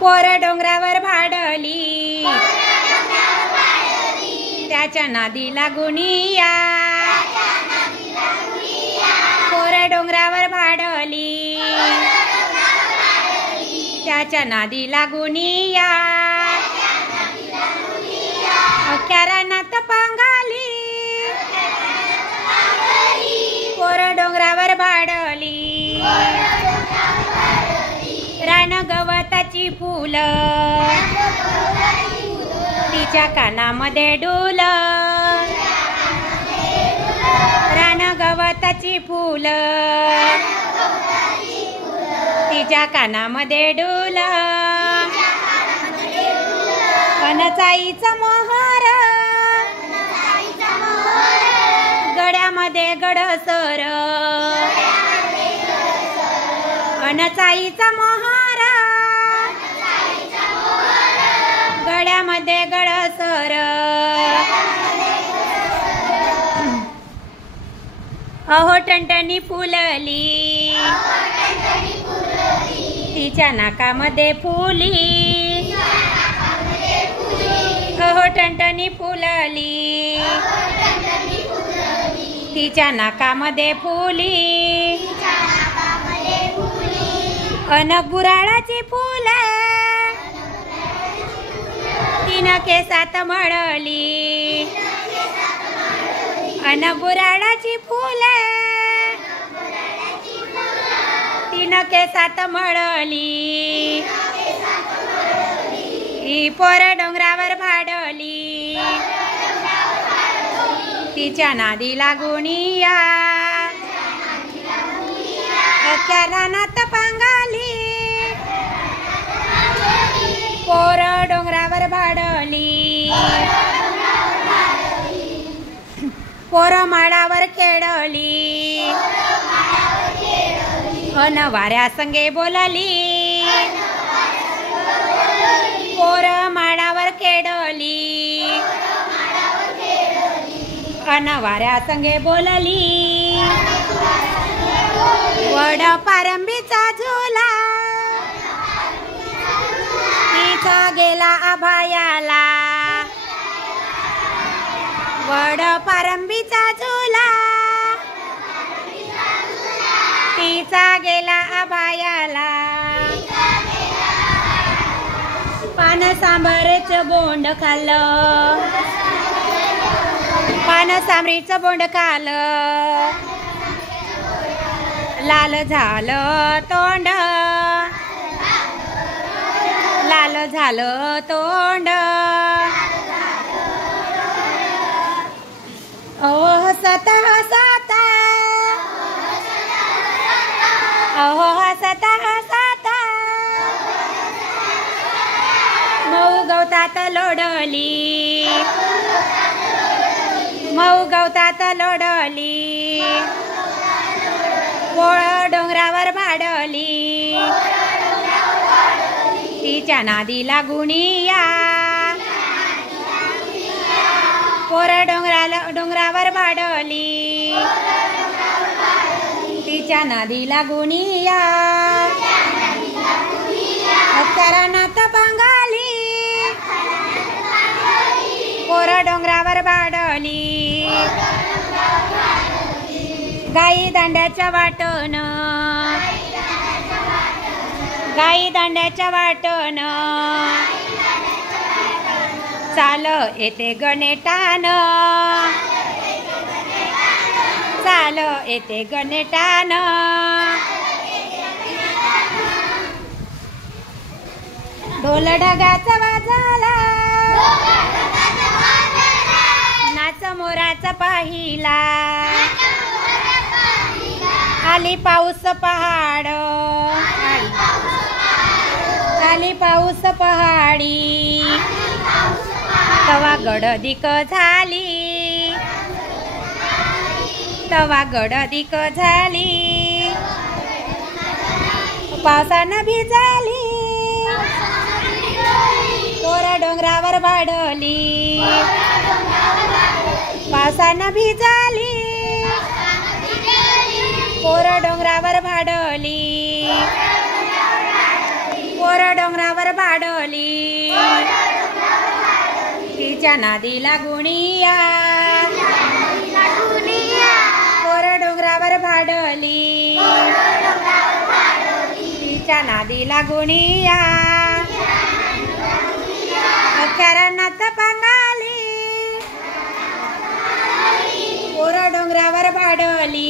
पोर डोंगरावर भाडली त्याच्या नादी लागून या पोर डोंगरावर भाडली त्याच्या नादी लागून या अख्ख्या रानात पांगाली पोर डोंगरावर भाडली रान गवताची फुलं तिच्या कानामध्ये डुल रान गवताची फुलं तिच्या कानामध्ये डुल अनचाईचा मोहर गड्यामध्ये गडसर अनचाईचा मोहर गड्यामध्ये गडसर अहो टणटणी फुलली तिच्या नाकामध्ये फुली अहो टणटणी फुलली तिच्या नाकामध्ये फुली अन गुराळाची फुले तिनं केसात मळली अन गुराळाची फुले तिनं केसात मळली ही पोर डोंगरावर भाडली तिच्या नादी लागून या अख्ख्या रानात पांगाली पोर डोंगरावर भाडली पोर माडावर खेळली अन वाऱ्या संगे बोलली पोर माडावर खेळली अन वाऱ्या संगे बोलली वड पारंबीचा झुला तिचा गेला आभायाला वड पारंबीचा झुला तिचा गेला आभायाला पान सांबारचं बोंड खाल्लं पान सांबरीचं बोंड खाल्लं लाल झालं तोंड लाल झालं तोंड अहो हसता हसता अहो हसता हसता मऊ गवतात लोडली मऊ गवतात लोडली पोळ डोंगरावर भाडली तिच्या नादी लागून या पोर डोंगरावर भाडली तिच्या नादी लागून या अख्ख्या रानात पांगाली पोर डोंगरावर भाडली गाई दांड्याच्या वाटण गाई दांड्याच्या वाटण चाल येते गणेटान चाल येते गणेटान ढोल ढगाचा वाजला नाच मोराचा पाहिला आली पाऊस पहाड आली पाऊस पहाडी तवा गडदिक झाली तवा गडदिक झाली पावसानं भिजली पोर डोंगरावर भाडली पावसानं भिजली पोर डोंगरावर भाडली कोर डोंगरावर भाडोली तिच्या नादीला गुणिया कोर डोंगरावर भाडोली तिच्या नादीला गुणिया अख्यारणात पांगाली कोर डोंगरावर भाडोली